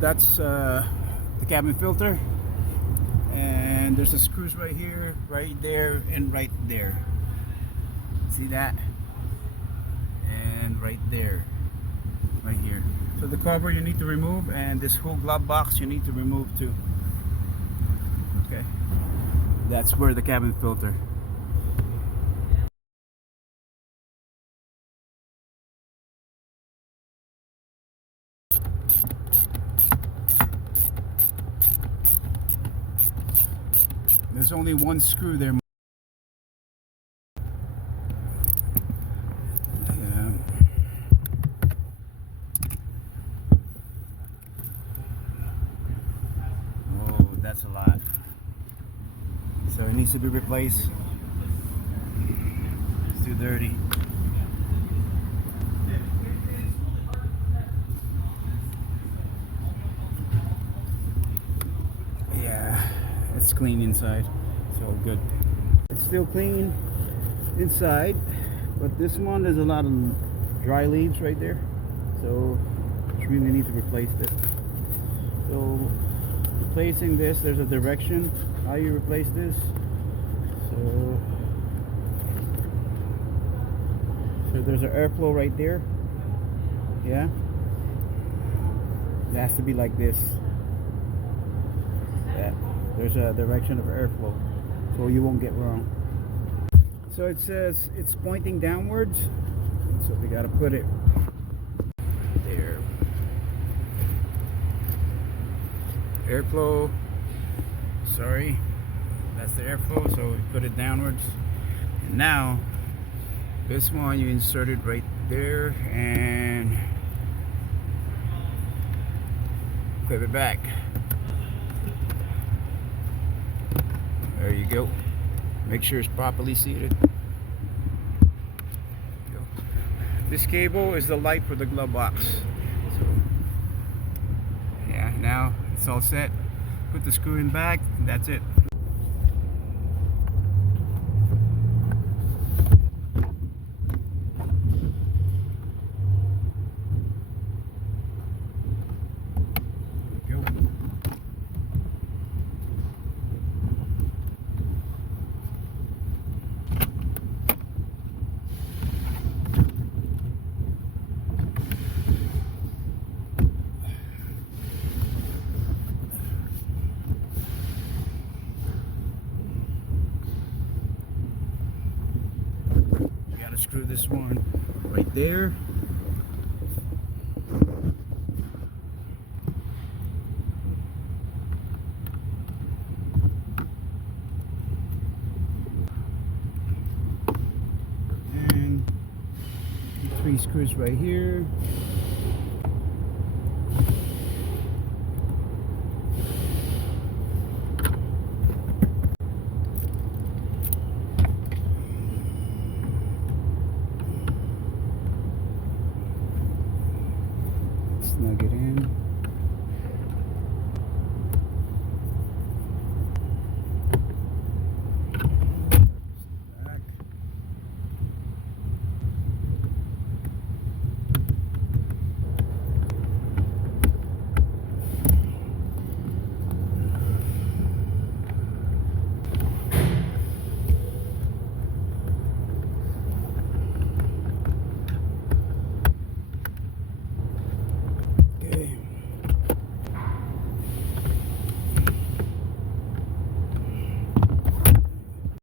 that's the cabin filter, and there's the screws right here, right there, and right there. See that? And right there, right here. So the cover you need to remove, and this whole glove box you need to remove too. Okay, that's where the cabin filter. There's only one screw there. Yeah. Oh, that's a lot. So it needs to be replaced. It's too dirty. Yeah, it's clean inside. It's all good. It's still clean inside, but this one there's a lot of dry leaves right there, so you really need to replace this. So replacing this, there's a direction how you replace this. So there's an airflow right there. Yeah, it has to be like this. Yeah, there's a direction of airflow, so you won't get wrong. So it says it's pointing downwards, so we got to put it there. Airflow, sorry, that's the airflow, so we put it downwards. And now this one you insert it right there and clip it back. There you go. Make sure it's properly seated. This cable is the light for the glove box. So yeah, now it's all set. Put the screw in back, and that's it. Screw this one right there. And 3 screws right here.